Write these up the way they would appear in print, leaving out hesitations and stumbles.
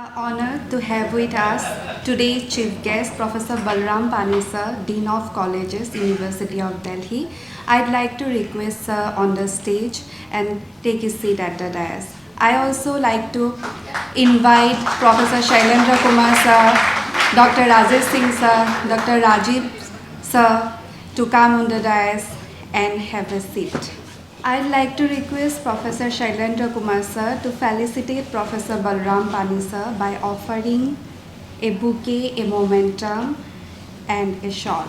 Honored to have with us today's chief guest, Professor Balaram Pani sir, Dean of Colleges, University of Delhi. I'd like to request sir on the stage and take his seat at the dais. I also like to invite Professor Shailendra Kumar sir, Dr. Rajesh Singh sir, Dr. Rajiv sir to come on the dais and have a seat. I'd like to request Professor Shailendra Kumar sir to felicitate Professor Balaram Pani sir by offering a bouquet, a momentum and a shawl.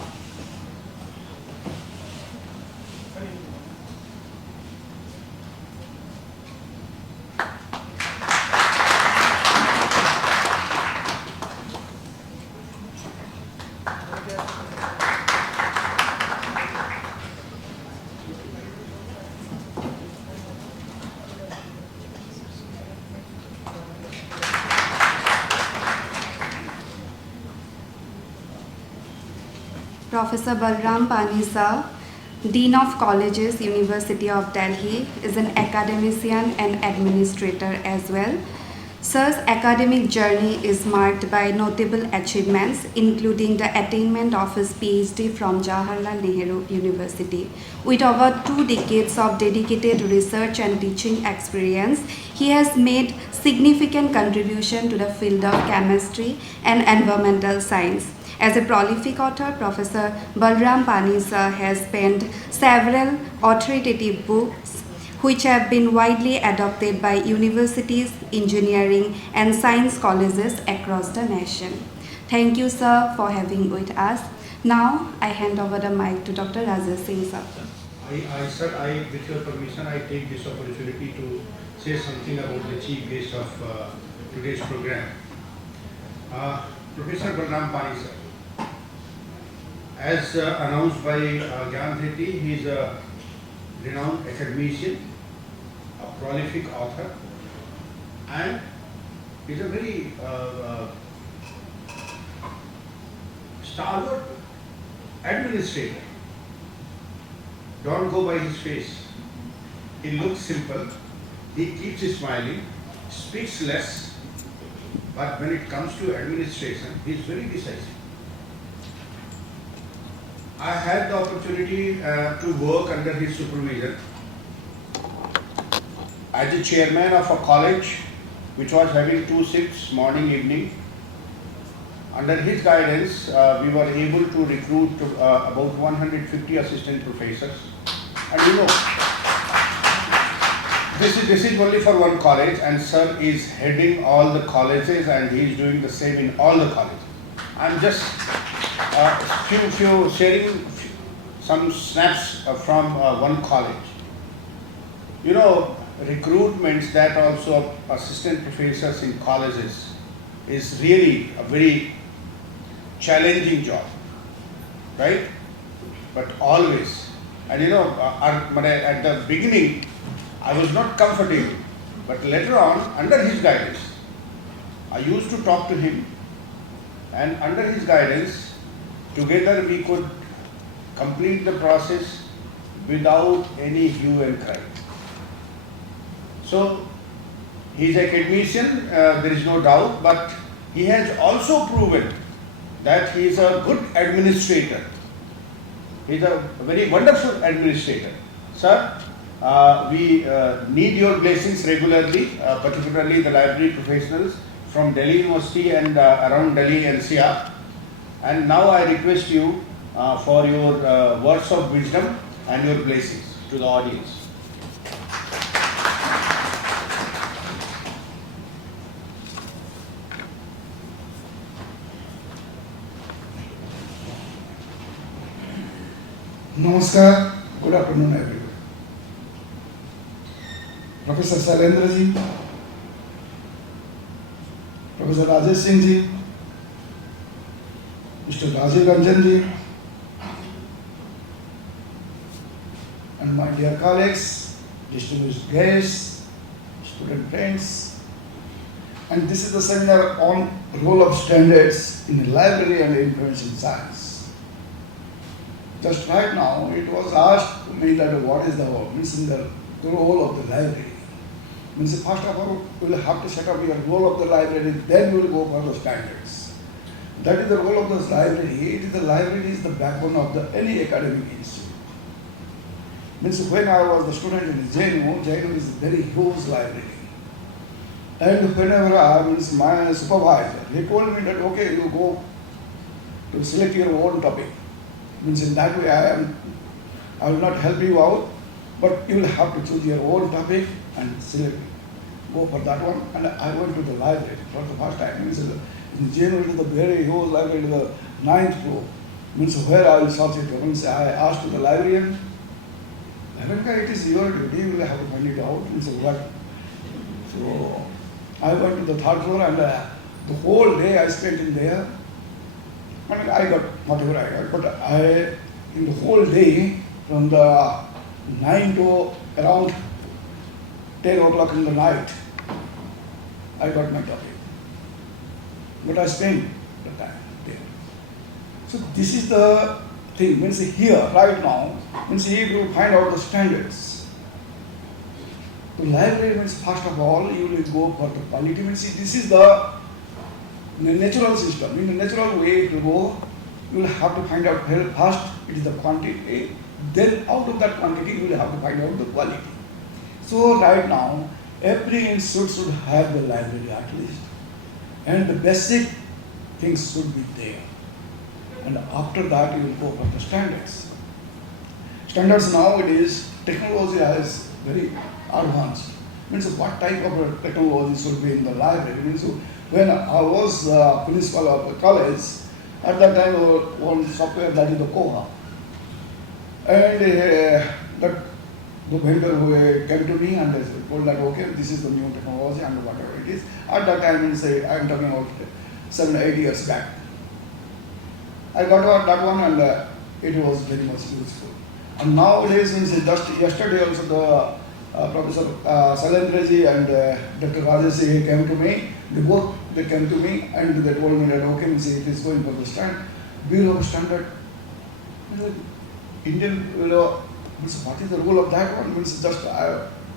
Professor Balaram Pani sir, Dean of Colleges, University of Delhi, is an academician and administrator as well. Sir's academic journey is marked by notable achievements, including the attainment of his PhD from Jawaharlal Nehru University. With over 2 decades of dedicated research and teaching experience, he has made significant contribution to the field of chemistry and environmental science. As a prolific author, Professor Balaram Pani sir has penned several authoritative books which have been widely adopted by universities, engineering and science colleges across the nation. Thank you sir for having with us. Now I hand over the mic to Dr. Rajesh Singh sir. Sir, with your permission, I take this opportunity to say something about the chief guest of today's program. Professor Balaram Pani sir. As announced by Gyan, he is a renowned academician, a prolific author, and is a very stalwart administrator. Don't go by his face. He looks simple, he keeps smiling, speaks less, but when it comes to administration, he is very decisive. I had the opportunity to work under his supervision as a chairman of a college which was having 2 shifts, morning, evening. Under his guidance, we were able to recruit about 150 assistant professors. And you know, this is only for one college, and sir is heading all the colleges and he is doing the same in all the colleges. I'm just sharing some snaps from one college. You know, recruitments that also assistant professors in colleges is really a very challenging job, right? But always, and you know, at the beginning, I was not comfortable, but later on, under his guidance, I used to talk to him, and under his guidance, together we could complete the process without any hue and cry. So, he is an academician, there is no doubt, but he has also proven that he is a good administrator. He is a very wonderful administrator. Sir, we need your blessings regularly, particularly the library professionals from Delhi University and around Delhi NCR. And now I request you for your words of wisdom and your blessings to the audience. Namaskar, good afternoon everyone. Professor Shailendra ji, Professor Rajesh Singh ji, Mr. Rajiv Ranjan ji, and my dear colleagues, distinguished guests, student friends, and this is the seminar on role of standards in library and information science. Just right now, it was asked to me that what is the role of the library. Means first of all, you will have to set up your role of the library, then you will go for the standards. That is the role of the library. It is the library is the backbone of the any academic institute. Means when I was the student in JNU is a very huge library. And whenever I means my supervisor, he told me that okay, you go to select your own topic. Means in that way I will not help you out, but you will have to choose your own topic and select, go for that one. And I went to the library for the first time. Means in JNU it is the very huge library, the 9th floor. Means where I will search it. Means I asked to the librarian, it is your duty, you will have to find it out. Means what? So I went to the 3rd floor and the whole day I spent in there. I mean, I got whatever I got, but in the whole day, from the 9 to around 10 o'clock in the night, I got my topic. But I spent the time there. So this is the thing, means here, right now, means if you find out the standards. The library means first of all, you will go for the quality. Means this is the natural system. In the natural way it will go, you will have to find out first it is the quantity, then out of that quantity you will have to find out the quality. So right now, every institute should have the library at least. And the basic things should be there. And after that you will go for the standards. Standards nowadays, technology is very advanced. Means what type of technology should be in the library. Means when I was principal of the college, at that time one software that is the Koha. And that the vendor who came to me and they told that okay, this is the new technology and whatever it is. At that time, I am talking about 7 or 8 years back. I got that one and it was very much useful. And nowadays, just yesterday also the Professor Salendreji and Dr. Rajesh came to me. They came to me and they told me that okay, it is going for the Bureau of Standard. Indian Bureau, what is the role of that one? Means just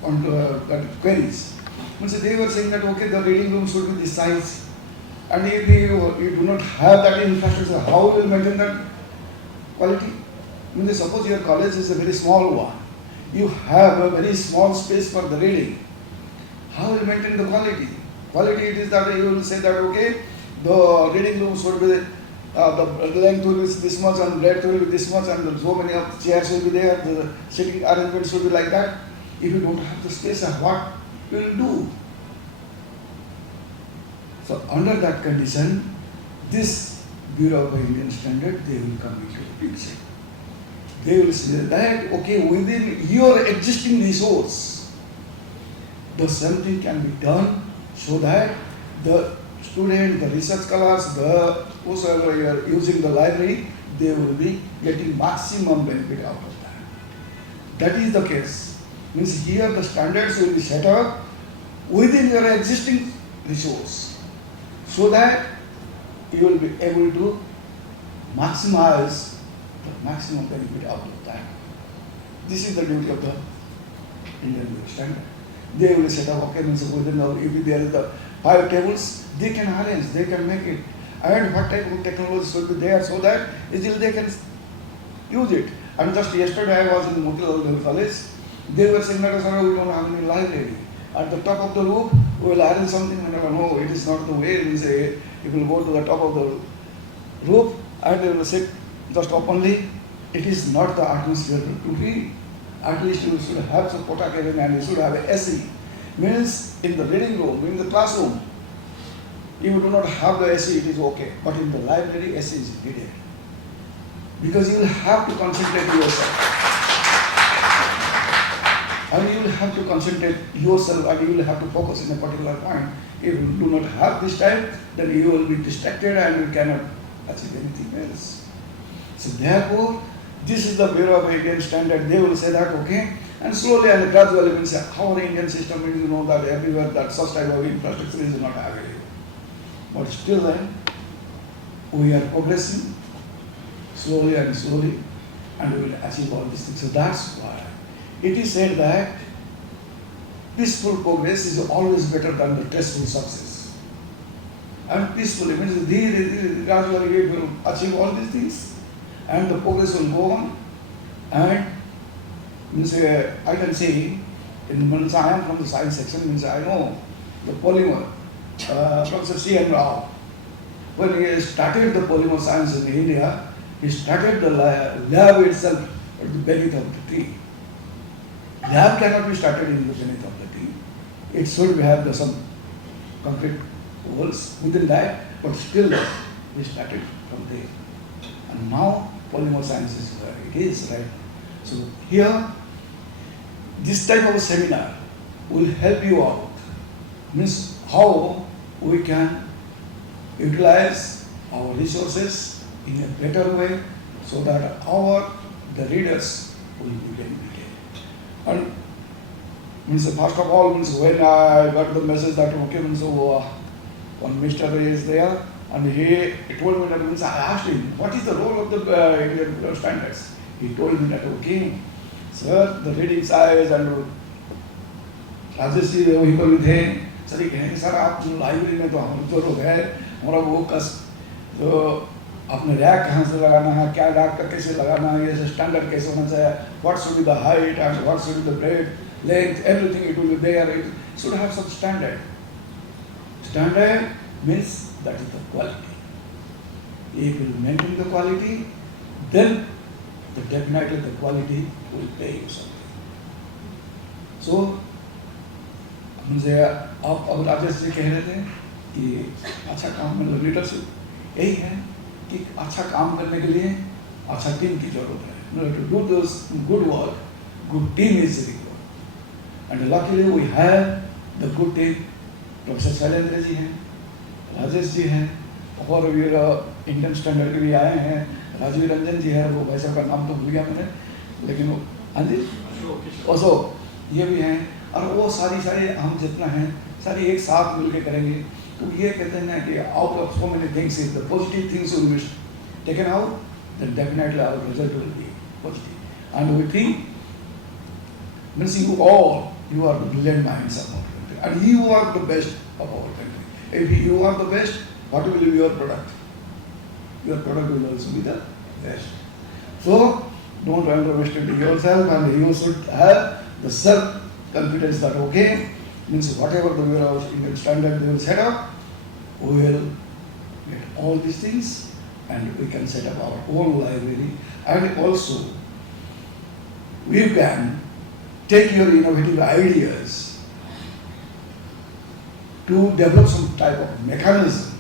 on queries. Means they were saying that okay, the reading room should be this size. And if you do not have that infrastructure, how will you maintain that quality? I mean, suppose your college is a very small one. You have a very small space for the reading. How will you maintain the quality? Quality it is that you will say that okay, the reading room should be the length will be this much and breadth will be this much and so many of the chairs will be there, the sitting arrangement should be like that. If you don't have the space, what you will do? So under that condition, this Bureau of Indian Standard, they will come into the picture. They will say that, okay, within your existing resource, the something can be done so that the student, the research scholars, the whosoever you are using the library, they will be getting maximum benefit out of that. That is the case. Means here the standards will be set up within your existing resource so that you will be able to maximize the maximum benefit out of that. This is the duty of the Indian Bureau Standard. They will set up, okay, means within the, if there is the 5 tables, they can arrange, they can make it. And what type of technology should be there so that easily they can use it. And just yesterday I was in Motilal College, they were saying that we don't have any library. At the top of the roof, we will arrange something, and no, it is not the way. We say, you will go to the top of the roof and they will sit just openly. It is not the atmosphere to read. At least you should have some pota cabin and you should have a AC. Means in the reading room, in the classroom, if you do not have the AC, it is okay. But in the library, AC is needed. Because you will have to concentrate yourself. And you will have to concentrate yourself and you will have to focus in a particular point. If you do not have this time, then you will be distracted and you cannot achieve anything else. So therefore, this is the Bureau of Indian Standard. They will say that, okay, and slowly and gradually we will say, our Indian system is, you know, that everywhere that such type of infrastructure is not available. But still then, we are progressing slowly and slowly and we will achieve all these things. So that's why it is said that peaceful progress is always better than the stressful success. And peacefully means gradually we will achieve all these things, and the progress will go on. And means I can say, means I am from the science section, means I know the polymer. Professor C. N. Rao, when he started the polymer science in India, he started the lab itself at the beneath of the tree. Lab cannot be started in the beneath of the tree. It should have some concrete walls within that, but still we started from there. And now polymer science is where it is, right? So here, this type of a seminar will help you out. Means how we can utilize our resources in a better way so that the readers will be benefited. And means first of all, means when I got the message that okay, means one Mr. is there, and he told me that, means I asked him what is the role of the Indian standards. He told me that okay, sir, the reading size and Rajesh जी वही को भी थे, sir ये कहें कि sir आप library में तो हम तो लोग हैं, हमारा वो जो अपने रैक कहाँ से लगाना है, क्या रैक का कैसे लगाना है, ये स्टैंडर्ड कैसे होना चाहिए, what should be the height and what should be the breadth, length, everything it will be there. It should have some standard. Standard means that is the quality. If you maintain the quality, then definitely the quality will pay you something. So मुझे आप अब राजेश जी कह रहे थे कि अच्छा काम में लीडरशिप यही है कि अच्छा काम करने के लिए अच्छा टीम की जरूरत है. To do this good work, good team is required. And luckily we have the good team. Professor Shailendra ji हैं, राजेश जी हैं, और भी इंडियन स्टैंडर्ड के भी आए हैं, राजीव रंजन जी हैं, वो भाई साहब का नाम तो भूल गया मैंने, लेकिन वो हाँ जी अशोक ये भी हैं. और वो सारी हम जितना हैं सारी एक साथ मिलके करेंगे. तो ये कहते हैं ना कि out of so many things if the positive things will be taken out, then definitely our result will be positive. And we think means you are the brilliant minds of our country, and you are the best of our country. If you are the best, what will be your product? Your product will also be the best. So don't underestimate yourself, and you should have the self-confidence that okay, means whatever the warehouse Indian standard they will set up, we will get all these things, and we can set up our own library, and also we can take your innovative ideas to develop some type of mechanism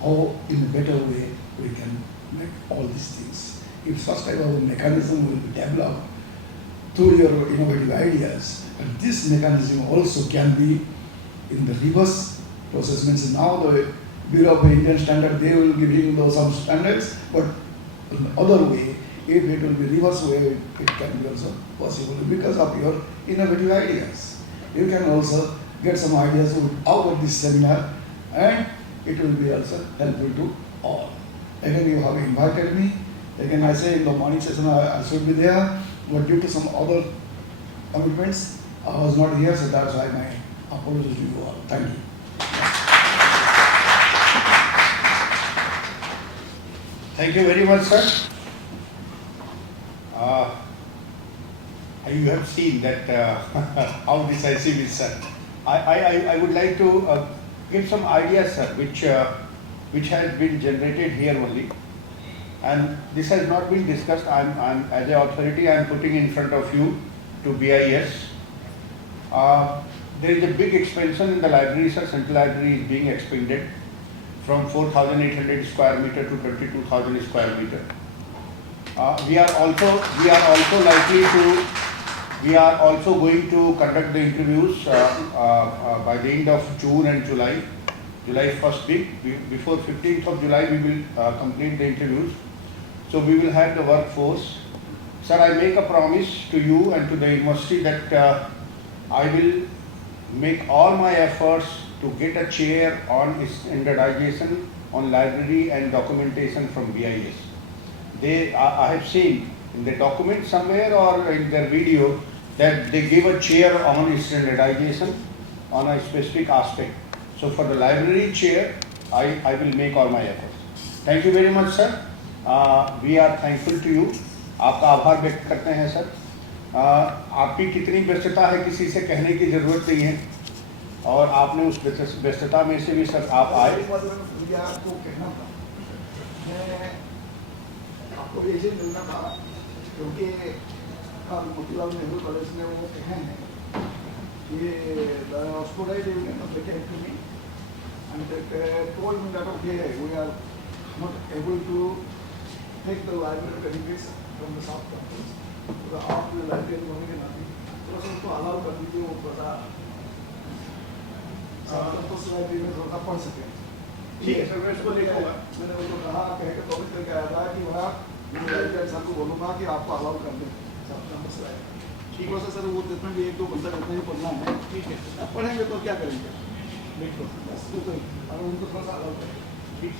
how in a better way we can make all these things. If such type of mechanism will be developed through your innovative ideas, and this mechanism also can be in the reverse process. Means now the Bureau of Indian Standard, they will be giving those some standards, but in the other way, if it will be reverse way, it can be also possible because of your innovative ideas. You can also get some ideas out of this seminar, and it will be also helpful to all. Again, you have invited me. Again, I say in the morning session I should be there, but due to some other commitments, I was not here, so that's why my apologies to you all. Thank you. Thank you very much, sir. You have seen that how decisive is sir. I would like to give some ideas, sir, which has been generated here only, and this has not been discussed. I'm as an authority, I'm putting in front of you to BIS. There is a big expansion in the library, sir. Central Library is being expanded from 4,800 square meter to 22,000 square meter. We are also going to conduct the interviews by the end of June and July first week. Before 15th of July, we will complete the interviews. So we will have the workforce. Sir, I make a promise to you and to the university that I will make all my efforts to get a chair on standardization on library and documentation from BIS. I have seen in the document somewhere or in their video, that they give a chair on standardization on a specific aspect. So for the library chair, I will make all my efforts. Thank you very much, sir. We are thankful to you. आपका आभार व्यक्त करते हैं sir. आपकी कितनी व्यस्तता है किसी से कहने की ज़रूरत नहीं है, और आपने उस व्यस्तता में से भी सर आप आए. आपको कहना था, मैं आपको भेजे मिलना था, क्योंकि मोतीलाल नेहरू कॉलेज में वो कहे हैं कि the student union of the academy and that told me that okay, we are not able to take the library benefits from the South campus, तो आप लाइब्रेरी होने के नाते थोड़ा सा उनको अलाउ कर दीजिए, वो थोड़ा साउथ कैंपस लाइब्रेरी में थोड़ा पढ़ सके. ठीक है सर, मैं इसको देखूंगा. मैंने उनको कहा, कह के तो करके आया था कि वहाँ लाइब्रेरी साहब को बोलूँगा कि आपको अलाउ कर दें साउथ कैंपस लाइब्रेरी. ठीक है सर, वो जितना भी 1-2 घंटा जितना ही पढ़ना है, ठीक है, आप पढ़ेंगे तो क्या करेंगे, देखो बस तो और उनको थोड़ा सा अलाउ करें. ठीक.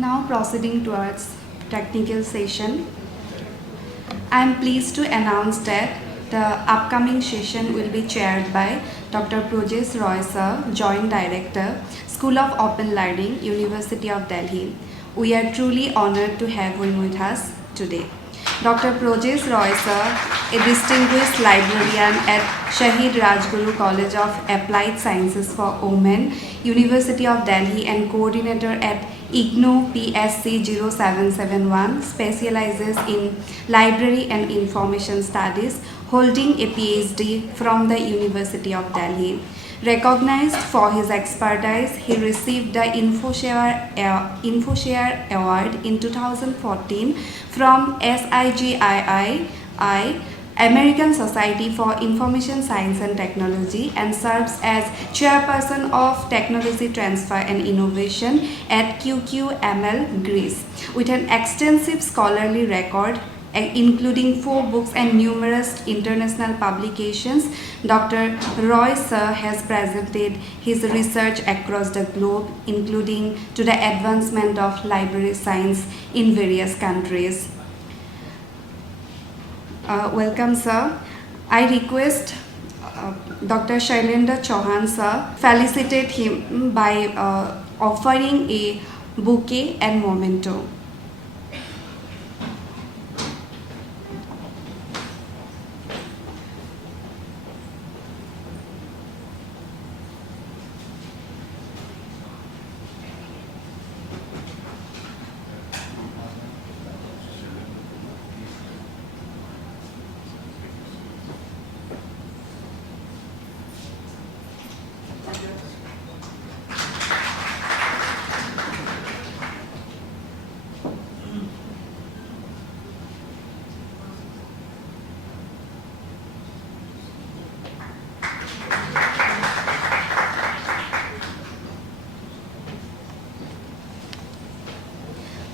Now proceeding towards technical session. I am pleased to announce that the upcoming session will be chaired by Dr. Prof. Roy Sir, Joint Director, School of Open Learning, University of Delhi. We are truly honored to have him with us today. Dr. Prof. Roy Sir, a distinguished librarian at Shahid Rajguru College of Applied Sciences for Women, University of Delhi, and coordinator at IGNOU PSC 0771, specializes in library and information studies, holding a PhD from the University of Delhi. Recognized for his expertise, he received the InfoShare Award in 2014 from SIGII, American Society for Information Science and Technology, and serves as Chairperson of Technology Transfer and Innovation at QQML, Greece. With an extensive scholarly record, including 4 books and numerous international publications, Dr. Roy Sir has presented his research across the globe, including to the advancement of library science in various countries. Welcome, sir. I request Dr. Shailendra Chauhan, sir, felicitate him by offering a bouquet and memento.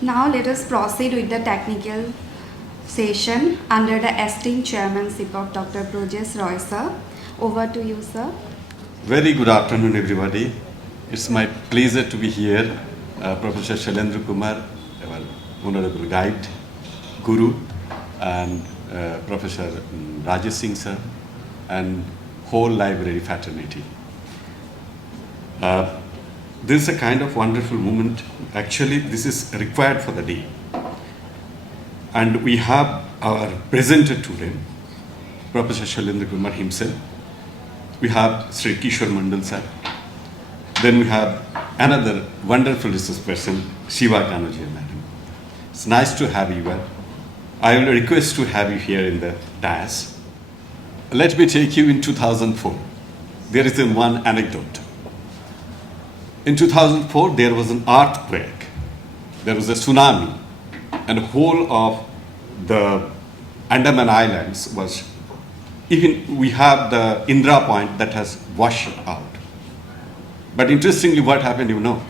Now let us proceed with the technical session under the esteemed chairmanship of Dr. Prof. Roy Sir. Over to you, sir. Very good afternoon, everybody. It's my pleasure to be here. Professor Shailendra Kumar, our honorable guide, guru, and Professor Rajesh Singh sir, and whole library fraternity. This is a kind of wonderful moment. Actually, this is required for the day. And we have our presenter today, Professor Shailendra Kumar himself. We have Shri Kishor Mandal sir. Then we have another wonderful resource person, Shiva Anuj madam. It's nice to have you here. I will request to have you here in the dais. Let me take you in 2004. There is one anecdote. In 2004, there was an earthquake. There was a tsunami, and the whole of the Andaman Islands was, even we have the Indra Point that has washed out. But interestingly, what happened, you know,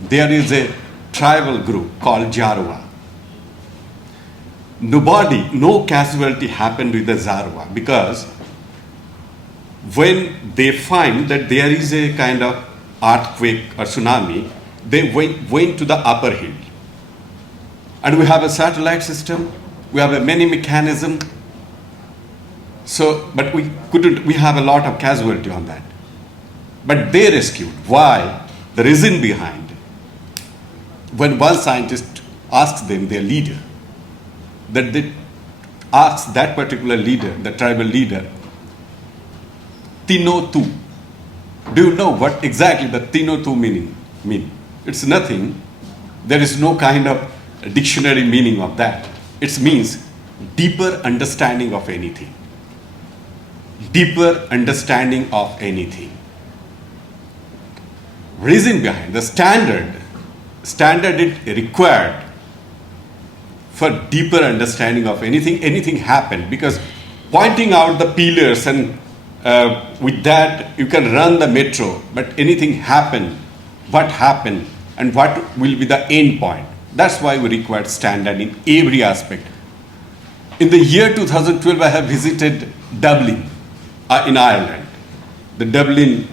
there is a tribal group called Jarwa. No casualty happened with the Jarwa, because when they find that there is a kind of earthquake or tsunami, they went to the upper hill. And we have a satellite system, we have a many mechanism. So, but we have a lot of casualty on that. But they rescued. Why? The reason behind, when one scientist asks them, their leader, that they ask that particular leader, the tribal leader, Tino Tu. Do you know what exactly the Tino Tu mean? It's nothing. There is no kind of dictionary meaning of that. It means deeper understanding of anything. Deeper understanding of anything. Reason behind the standard it required for deeper understanding of anything happened, because pointing out the pillars and with that you can run the metro, but anything happened, what happened and what will be the end point. That's why we required standard in every aspect. In the year 2012, I have visited Dublin in Ireland, the Dublin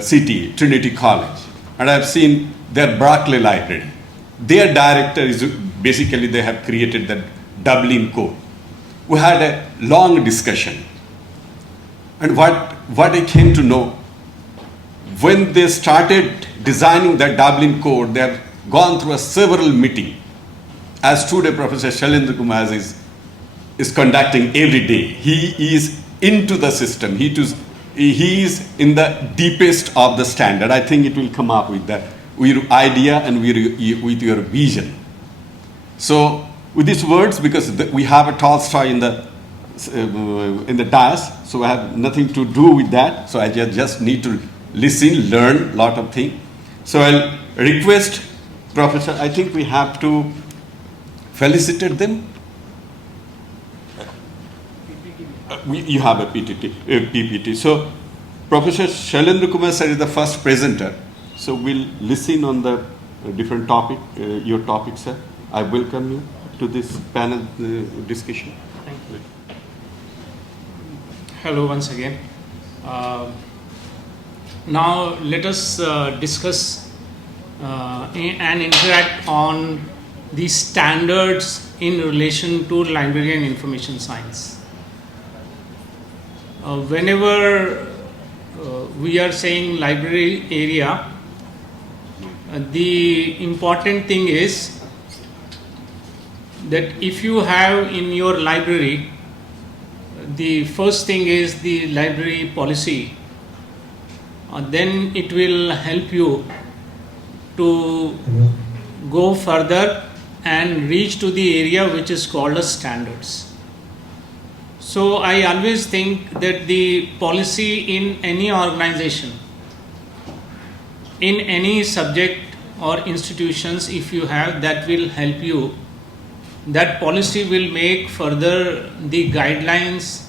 city, Trinity College, and I have seen their Berkeley Library. Their director is basically, they have created the Dublin Code. We had a long discussion, and what I came to know, when they started designing the Dublin Code, they have gone through several meetings, as today Professor Shailendra Kumar is conducting every day. He is into the system. He is in the deepest of the standard. I think it will come up with that, with your idea and with your vision. So with these words, because we have a Tolstoy in the dais, so I have nothing to do with that. So I just need to listen, learn a lot of things. So I'll request Professor, I think we have to felicitate them. You have a PPT. So Professor Shailendra Kumar sir is the first presenter. So we'll listen on the different topic, your topic, sir. I welcome you to this panel discussion. Thank you. Hello once again. Now let us discuss and interact on the standards in relation to library and information science. Whenever we are saying library area, the important thing is that if you have in your library, the first thing is the library policy, then it will help you to go further and reach to the area which is called as standards. So I always think that the policy in any organization, in any subject or institutions, if you have, that will help you. That policy will make further the guidelines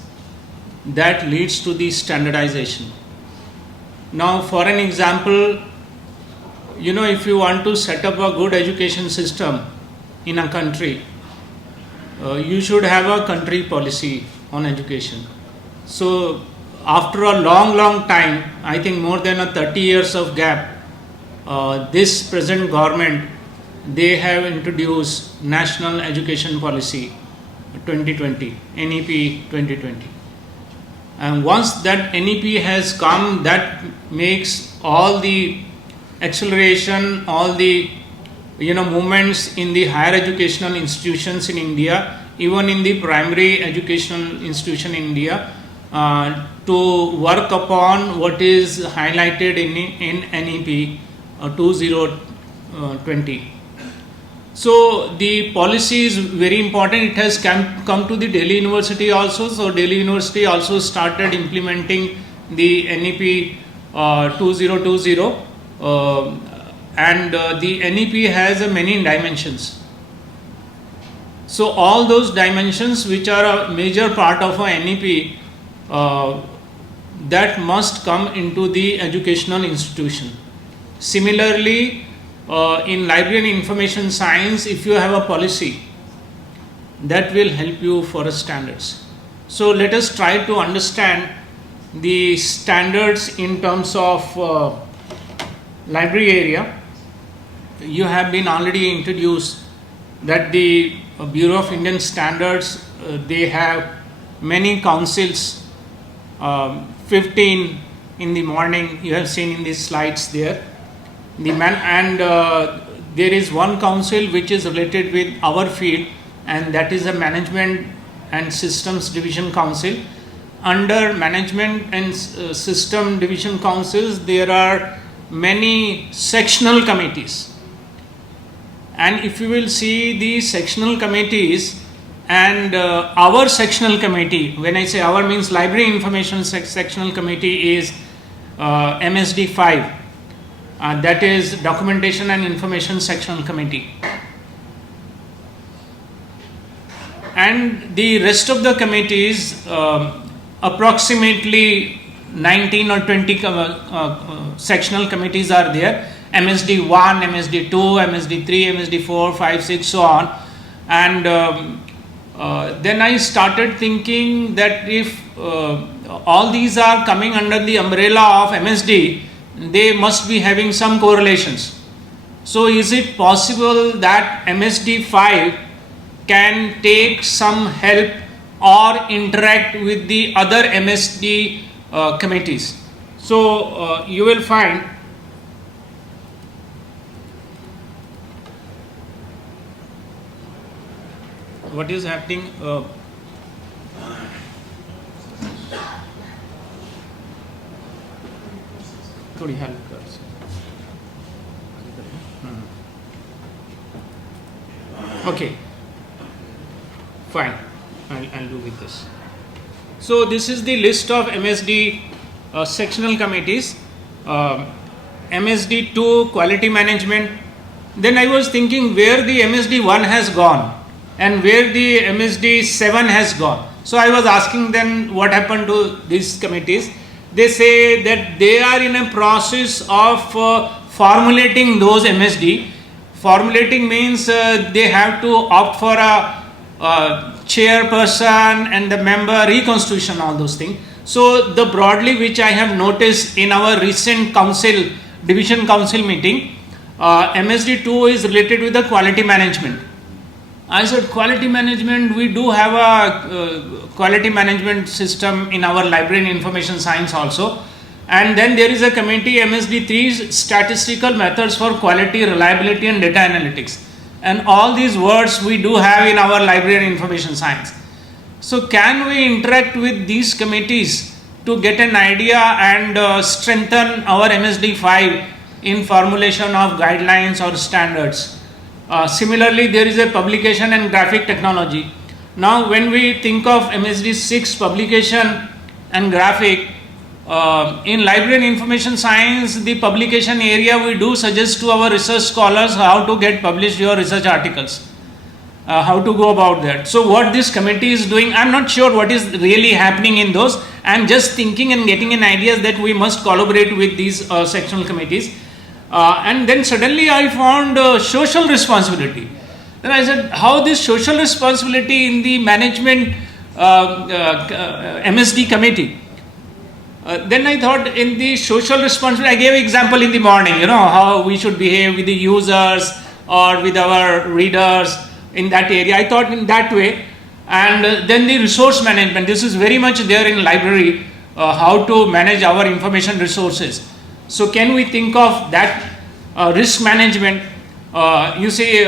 that leads to the standardization. Now for an example, if you want to set up a good education system in a country, you should have a country policy on education. So after a long time, I think more than a 30 years of gap, this present government, they have introduced National Education Policy 2020, NEP 2020. And once that NEP has come, that makes all the acceleration, all the movements in the higher educational institutions in India, even in the primary educational institution in India, to work upon what is highlighted in NEP 2020. So the policy is very important. It has come to the Delhi University also. So Delhi University also started implementing the NEP 2020, and the NEP has many dimensions. So all those dimensions which are a major part of a NEP, that must come into the educational institution. Similarly, in library and information science, if you have a policy, that will help you for standards. So let us try to understand the standards in terms of library area. You have been already introduced that the Bureau of Indian Standards, they have many councils, 15 in the morning, you have seen in these slides there. There is one council which is related with our field, and that is a Management and Systems Division Council. Under Management and System Division Councils, there are many sectional committees. And if you will see the sectional committees and our sectional committee, when I say our means Library Information Sectional Committee is MSD 5. That is Documentation and Information Sectional Committee. And the rest of the committees, approximately 19 or 20 sectional committees are there. MSD 1, MSD 2, MSD 3, MSD 4, 5, 6, so on. And then I started thinking that if all these are coming under the umbrella of MSD, they must be having some correlations. So is it possible that MSD 5 can take some help or interact with the other MSD committees? So you will find what is happening. थोड़ी help कर. Okay, fine. I'll do with this. So this is the list of MSD sectional committees. MSD 2 quality management. Then I was thinking where the MSD 1 has gone and where the MSD 7 has gone. So I was asking them what happened to these committees. They say that they are in a process of formulating those MSD. Formulating means they have to opt for a chairperson and the member reconstitution, all those things. So the broadly which I have noticed in our recent council, division council meeting, MSD 2 is related with the quality management. I said quality management, we do have a quality management system in our library and information science also. And then there is a committee MSD 3 statistical methods for quality, reliability and data analytics. And all these words we do have in our library and information science. So can we interact with these committees to get an idea and strengthen our MSD 5 in formulation of guidelines or standards? Similarly, there is a publication and graphic technology. Now when we think of MSD 6 publication and graphic, in library and information science, the publication area, we do suggest to our research scholars how to get published your research articles, how to go about that. So what this committee is doing, I'm not sure what is really happening in those. I'm just thinking and getting an idea that we must collaborate with these sectional committees. And then suddenly I found social responsibility. Then I said, how this social responsibility in the management MSD committee? Then I thought in the social responsibility, I gave an example in the morning, how we should behave with the users or with our readers in that area. I thought in that way. And then the resource management, this is very much there in library, how to manage our information resources. So can we think of that risk management? You see,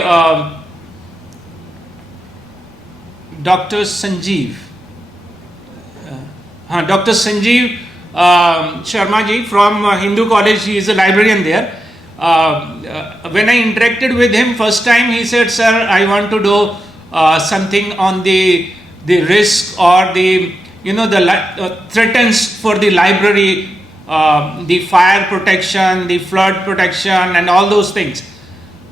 Dr. Sanjeev, Dr. Sanjeev Sharma ji from Hindu College, he is a librarian there. When I interacted with him first time, he said, sir, I want to do something on the risk or the threats for the library, the fire protection, the flood protection and all those things.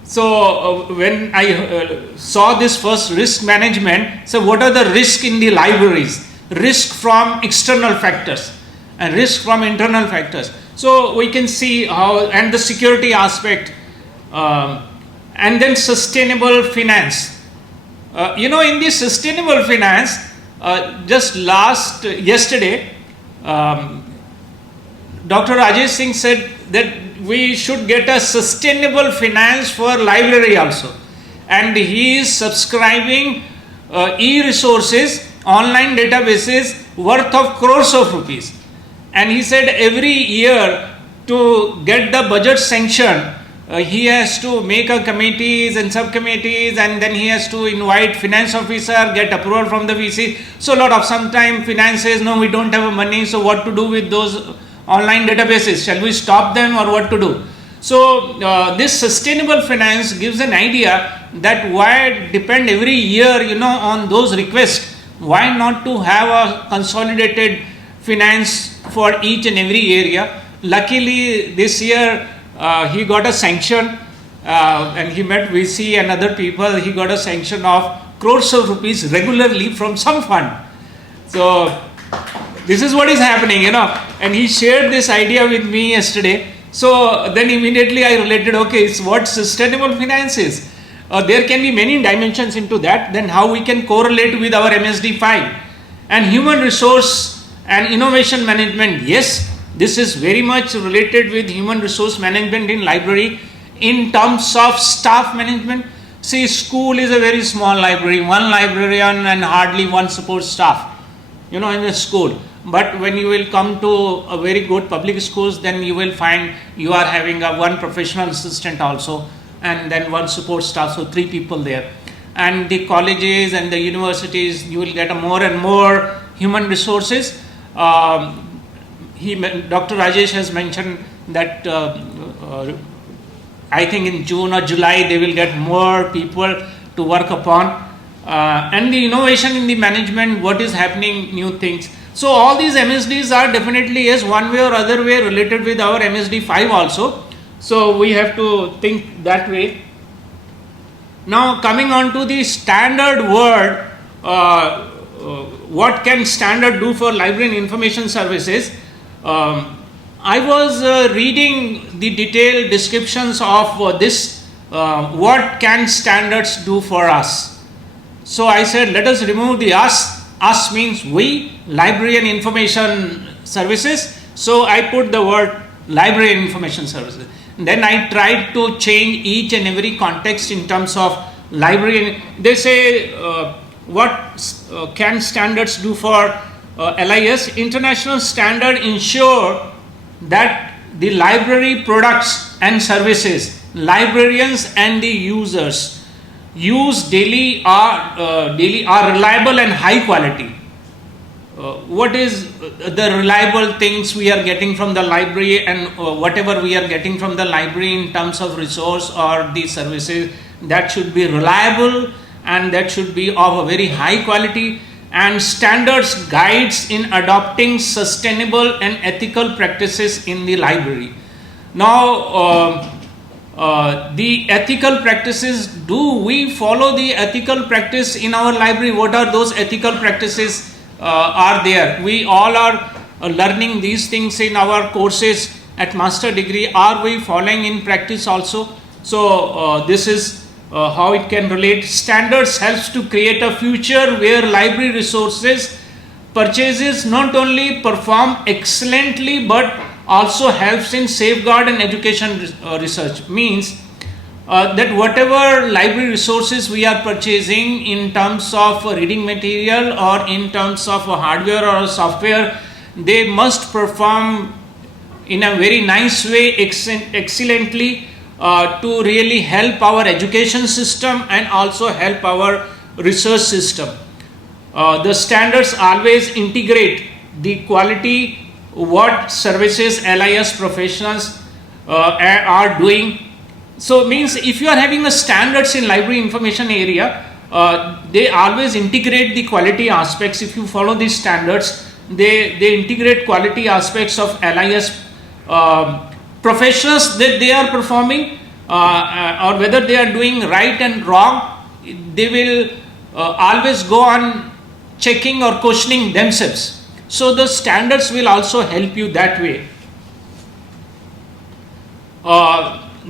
So when I saw this first risk management, so what are the risks in the libraries? Risk from external factors and risk from internal factors. So we can see how, and the security aspect, and then sustainable finance. In the sustainable finance, just yesterday, Dr. Rajesh Singh said that we should get a sustainable finance for library also. and he is subscribing e-resources, online databases worth of crores of rupees. And he said every year to get the budget sanction, he has to make a committees and subcommittees, and then he has to invite finance officer, get approval from the VC. So a lot of sometime finance says, no, we don't have money, so what to do with those online databases? Shall we stop them or what to do? So this sustainable finance gives an idea that why depend every year, on those requests. Why not to have a consolidated finance for each and every area? Luckily this year he got a sanction and he met VC and other people. He got a sanction of crores of rupees regularly from some fund. So this is what is happening, and he shared this idea with me yesterday. So then immediately I related, okay, it's what sustainable finance is. There can be many dimensions into that. Then how we can correlate with our MSD5 and human resource and innovation management. Yes, this is very much related with human resource management in library in terms of staff management. See, school is a very small library, one librarian and hardly one support staff, in the school. But when you will come to a very good public schools, then you will find you are having one professional assistant also, and then one support staff, so 3 people there. And the colleges and the universities, you will get more and more human resources. Dr. Rajesh has mentioned that I think in June or July they will get more people to work upon. And the innovation in the management, what is happening, new things. So all these MSDs are definitely, yes, one way or other way related with our MSD5 also. So we have to think that way. Now coming on to the standard word, what can standard do for library and information services? I was reading the detailed descriptions of this, what can standards do for us. So I said, let us remove the us. Us means we, library and information services. So I put the word library and information services. Then I tried to change each and every context in terms of library. They say, what can standards do for LIS? International standard ensure that the library products and services, librarians and the users use daily are reliable and high quality. What is the reliable things we are getting from the library, and whatever we are getting from the library in terms of resource or the services, that should be reliable and that should be of a very high quality. And standards guides in adopting sustainable and ethical practices in the library. Now the ethical practices, do we follow the ethical practice in our library? What are those ethical practices are there? We all are learning these things in our courses at master degree. Are we following in practice also? So this is how it can relate. Standards helps to create a future where library resources purchases not only perform excellently but also helps in safeguard and education research. Means that whatever library resources we are purchasing in terms of reading material or in terms of hardware or software, they must perform in a very nice way, excellently, to really help our education system and also help our research system. The standards always integrate the quality, what services LIS professionals are doing. So means if you are having a standards in library information area, they always integrate the quality aspects. If you follow these standards, they integrate quality aspects of LIS professionals that they are performing, or whether they are doing right and wrong. They will always go on checking or questioning themselves. So the standards will also help you that way.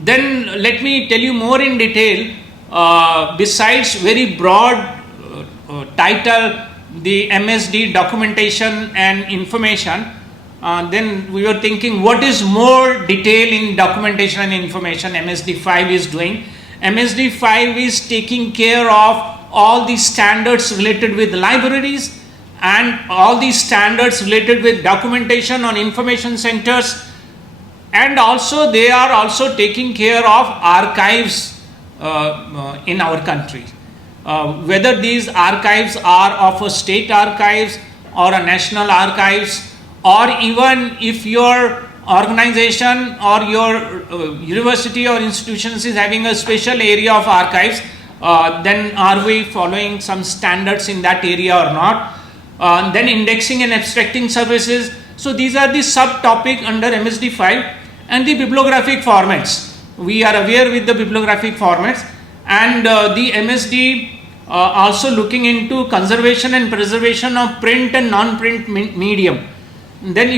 Then let me tell you more in detail. Besides very broad title, the MSD documentation and information, then we were thinking what is more detail in documentation and information MSD 5 is doing. MSD 5 is taking care of all the standards related with libraries and all the standards related with documentation on information centers, and also they are also taking care of archives in our country. Whether these archives are of a state archives or a national archives, or even if your organization or your university or institutions is having a special area of archives, then are we following some standards in that area or not? Then indexing and abstracting services. So these are the subtopic under MSD 5. And the bibliographic formats. We are aware with the bibliographic formats, and the MSD also looking into conservation and preservation of print and non-print medium. Then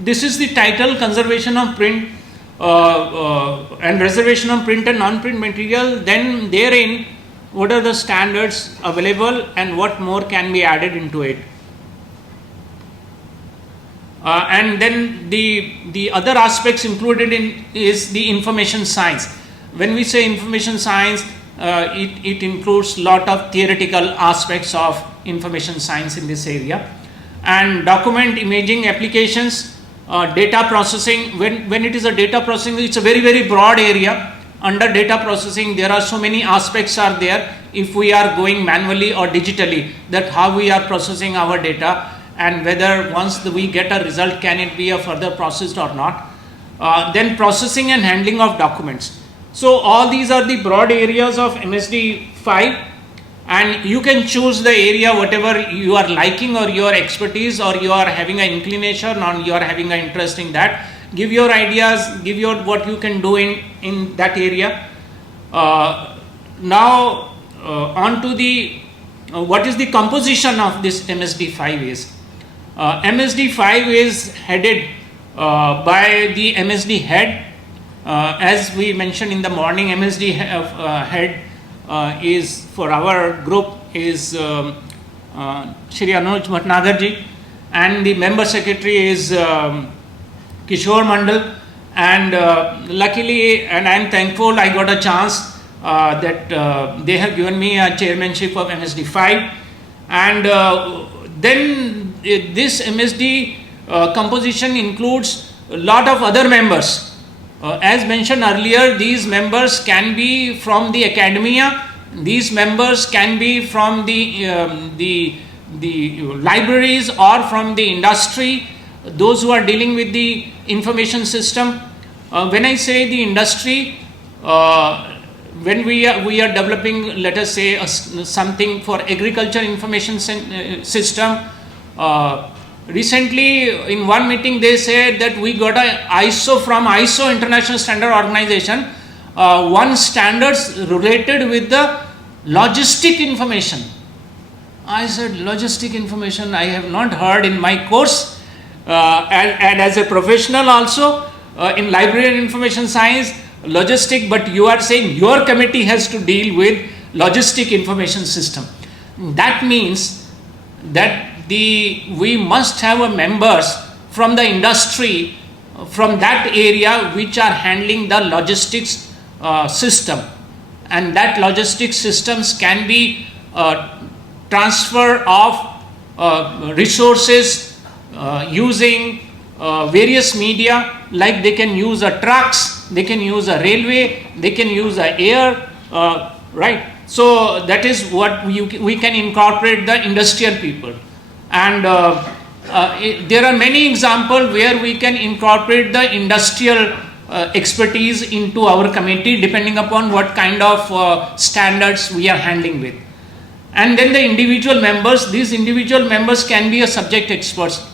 this is the title, conservation of print and preservation of print and non-print material, then therein what are the standards available and what more can be added into it. And then the other aspects included in is the information science. When we say information science, it includes lot of theoretical aspects of information science in this area, and document imaging applications, data processing. When it is a data processing, it's a very broad area. Under data processing, there are so many aspects are there. If we are going manually or digitally, that how we are processing our data, and whether once we get a result, can it be a further processed or not. Then processing and handling of documents. So all these are the broad areas of MSD 5, and you can choose the area whatever you are liking, or your expertise, or you are having an inclination, or you are having an interest in that. Give your ideas, give your what you can do in that area. Now on to the what is the composition of this MSD 5 is. MSD 5 is headed by the MSD head. As we mentioned in the morning, MSD head is for our group is Shri Anuj Bhatnagar ji, and the member secretary is Kishor Mandal. And luckily, and I am thankful, I got a chance that they have given me a chairmanship of MSD 5, and then this MSD composition includes a lot of other members. As mentioned earlier, these members can be from the academia, these members can be from the libraries or from the industry, those who are dealing with the information system. When I say the industry, when we are developing, let us say, something for agriculture information system. Recently in one meeting they said that we got a ISO from ISO International Standard Organization, one standards related with the logistic information. I said, logistic information, I have not heard in my course, and as a professional also in library and information science, logistic, but you are saying your committee has to deal with logistic information system. That means that we must have members from the industry, from that area, which are handling the logistics system, and that logistics systems can be transfer of resources using various media, like they can use a trucks, they can use a railway, they can use a air, right? So that is what we can incorporate the industrial people. And there are many examples where we can incorporate the industrial expertise into our committee, depending upon what kind of standards we are handling with. And then the individual members, these individual members can be a subject experts,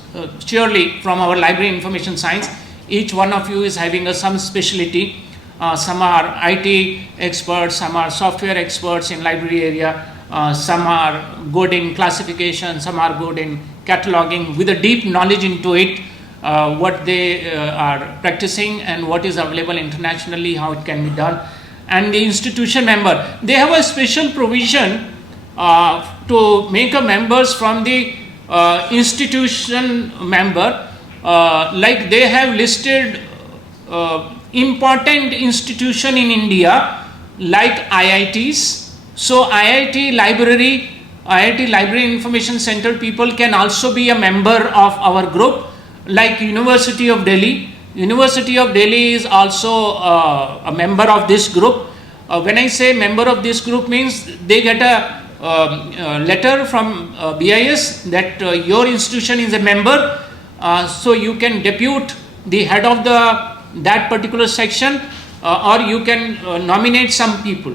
surely from our library information science. Each one of you is having some specialty. Some are IT experts, some are software experts in library area, some are good in classification, some are good in cataloging, with a deep knowledge into it, what they are practicing and what is available internationally, how it can be done. And the institution member, they have a special provision to make a members from the institution member, like they have listed important institution in India like IITs. So IIT Library Information Center people can also be a member of our group, like University of Delhi. University of Delhi is also a member of this group. When I say member of this group means they get a letter from BIS that your institution is a member, so you can depute the head of that particular section, or you can nominate some people.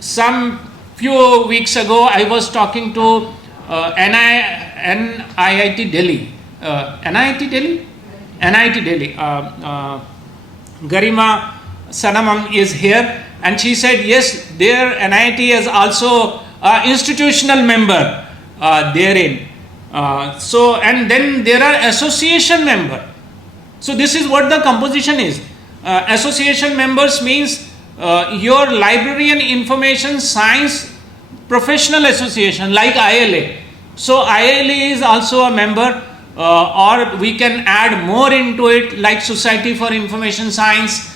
Some few weeks ago I was talking to NIT Delhi. NIT Delhi. Garima Sanamam is here, and she said yes, their NIT is also institutional member therein. So, and then there are association member. So this is what the composition is. Association members means your librarian information science professional association like ILA. So ILA is also a member, or we can add more into it like Society for Information Science,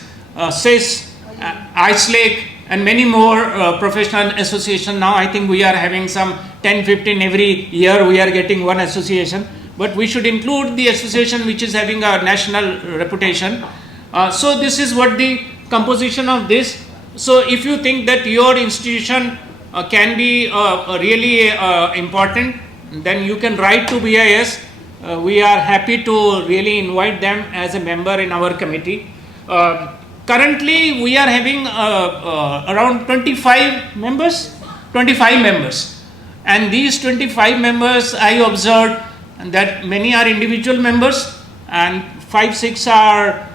CIS, ISLAC, and many more professional association. Now I think we are having some 10-15 every year, we are getting one association, but we should include the association which is having a national reputation. So this is what the composition of this. So if you think that your institution can be really important, then you can write to BIS. We are happy to really invite them as a member in our committee. Currently we are having around 25 members, and these 25 members I observed that many are individual members and 5-6 are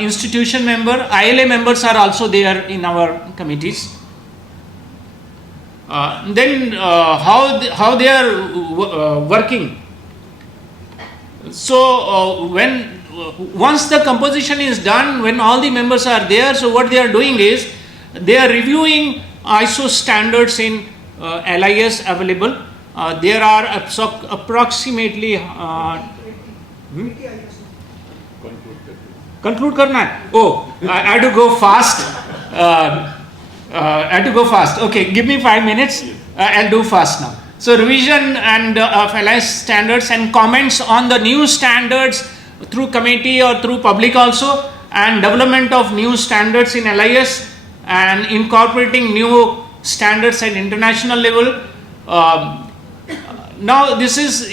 institution member. ILA members are also there in our committees. Then how they are working. So once the composition is done, when all the members are there, so what they are doing is they are reviewing ISO standards in LIS available. There are approximately conclude karna hai? Oh, I had to go fast. Okay, give me 5 minutes. I'll do fast now. So revision and of LIS standards and comments on the new standards through committee or through public also, and development of new standards in LIS and incorporating new standards at international level. Now this is,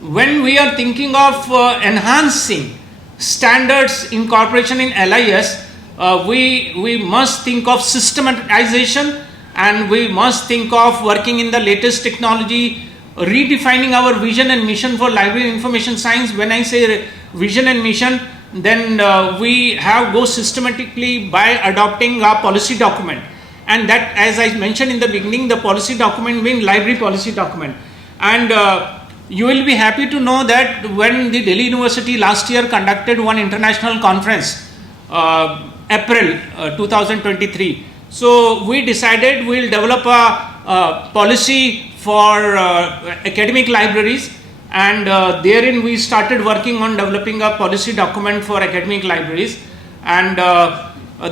when we are thinking of enhancing standards incorporation in LIS, we must think of systematization, and we must think of working in the latest technology, redefining our vision and mission for library information science. When I say vision and mission, then we have go systematically by adopting a policy document, and that, as I mentioned in the beginning, the policy document means library policy document. And you will be happy to know that when the Delhi University last year conducted one international conference, April 2023. So we decided we will develop a policy for academic libraries, and therein we started working on developing a policy document for academic libraries. And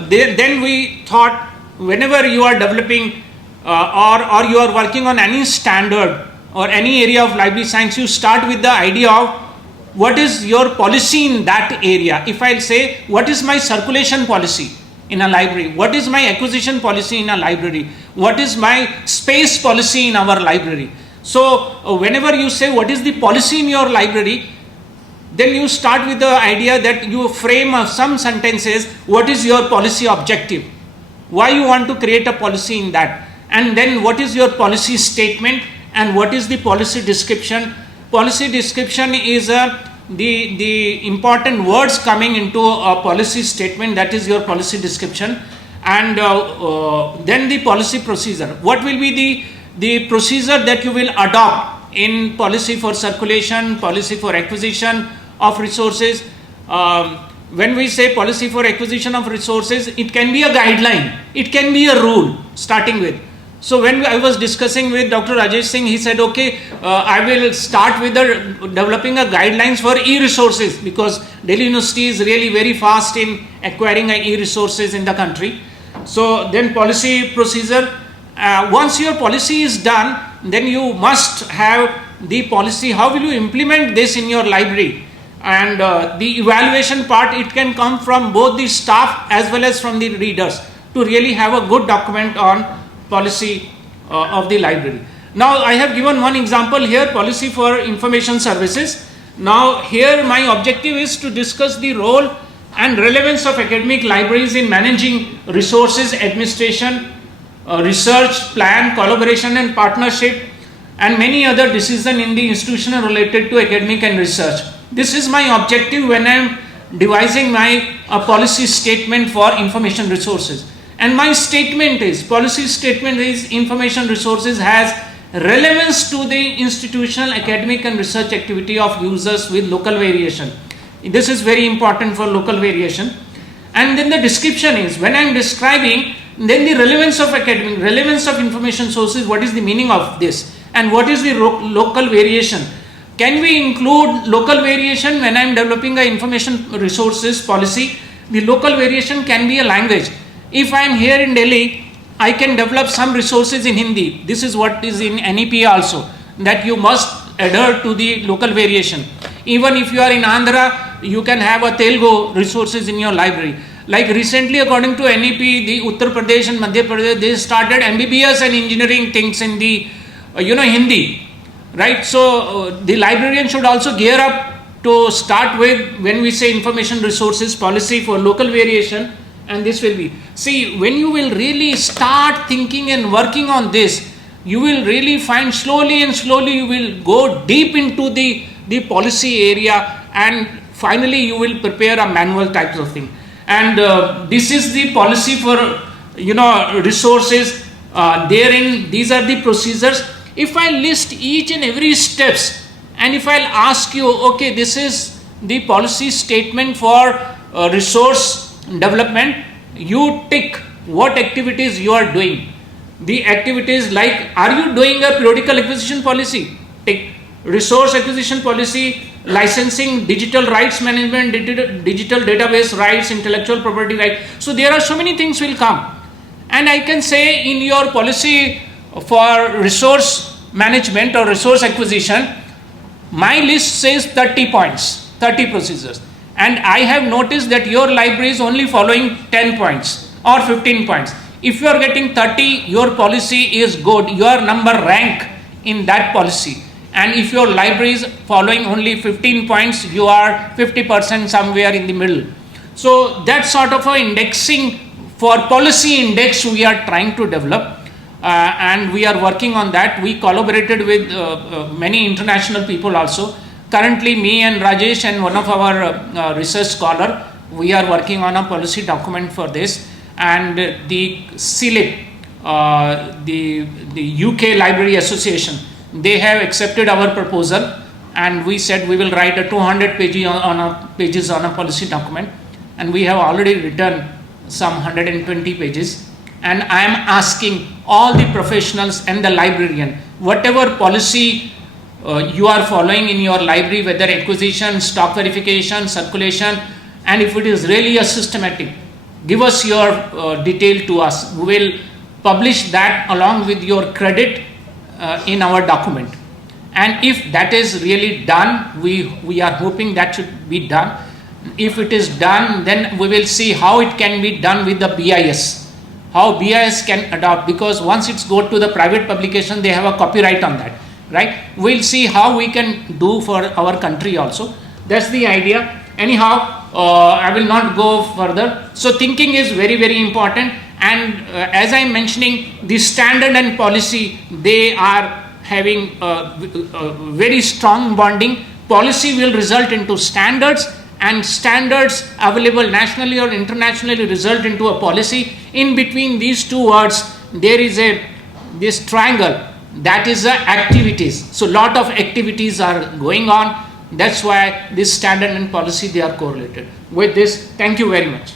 then we thought, whenever you are developing or you are working on any standard or any area of library science, you start with the idea of what is your policy in that area. If I say, what is my circulation policy in a library? What is my acquisition policy in a library? What is my space policy in our library? So whenever you say what is the policy in your library, then you start with the idea that you frame some sentences. What is your policy objective? Why you want to create a policy in that? And then what is your policy statement, and what is the policy description? Policy description is the important words coming into a policy statement, that is your policy description. And then the policy procedure. What will be the procedure that you will adopt in policy for circulation, policy for acquisition of resources? When we say policy for acquisition of resources, it can be a guideline, it can be a rule starting with. So when I was discussing with Dr. Rajesh Singh, he said, okay, I will start with developing a guidelines for e-resources, because Delhi University is really very fast in acquiring e-resources in the country. So then policy procedure, once your policy is done, then you must have the policy. How will you implement this in your library? And the evaluation part, it can come from both the staff as well as from the readers, to really have a good document on policy of the library. Now I have given one example here, policy for information services. Now here my objective is to discuss the role and relevance of academic libraries in managing resources, administration, research, plan, collaboration and partnership, and many other decisions in the institution related to academic and research. This is my objective when I am devising my policy statement for information resources. And my statement is, policy statement is, information resources has relevance to the institutional, academic and research activity of users with local variation. This is very important for local variation. And then the description is, when I am describing, then the relevance of academic, relevance of information sources, what is the meaning of this? And what is the local variation? Can we include local variation when I am developing a information resources policy? The local variation can be a language. If I am here in Delhi, I can develop some resources in Hindi. This is what is in NEP also, that you must adhere to the local variation. Even if you are in Andhra, you can have a Telugu resources in your library. Like recently, according to NEP, the Uttar Pradesh and Madhya Pradesh, they started MBBS and engineering things in the, Hindi, right? So the librarian should also gear up to start with, when we say information resources policy for local variation. And this will be, see, when you will really start thinking and working on this, you will really find slowly you will go deep into the policy area, and finally you will prepare a manual types of thing. And this is the policy for, resources. Therein, these are the procedures. If I list each and every steps, and if I'll ask you, okay, this is the policy statement for resource development, you tick what activities you are doing. The activities like, are you doing a periodical acquisition policy? Tick. Resource acquisition policy, licensing, digital rights management, digital database rights, intellectual property right. So there are so many things will come. And I can say in your policy for resource management or resource acquisition, my list says 30 points, 30 procedures. And I have noticed that your library is only following 10 points or 15 points. If you are getting 30, your policy is good. Your number rank in that policy. And if your library is following only 15 points, you are 50% somewhere in the middle. So that sort of a indexing for policy index we are trying to develop. And we are working on that. We collaborated with many international people also. Currently, me and Rajesh and one of our research scholar, we are working on a policy document for this. And the CLIP, the UK Library Association, they have accepted our proposal, and we said we will write a 200 pages on a policy document, and we have already written some 120 pages. And I am asking all the professionals and the librarian, whatever policy you are following in your library, whether acquisition, stock verification, circulation, and if it is really a systematic, give us your detail to us. We will publish that along with your credit in our document. And if that is really done, we are hoping that should be done. If it is done, then we will see how it can be done with the BIS, how BIS can adopt, because once it's go to the private publication, they have a copyright on that. Right? We'll see how we can do for our country also. That's the idea. Anyhow, I will not go further. So thinking is very, very important. And as I'm mentioning, the standard and policy, they are having very strong bonding. Policy will result into standards, and standards available nationally or internationally result into a policy. In between these two words, there is this triangle. That is the activities. So lot of activities are going on. That's why this standard and policy, they are correlated. With this, thank you very much.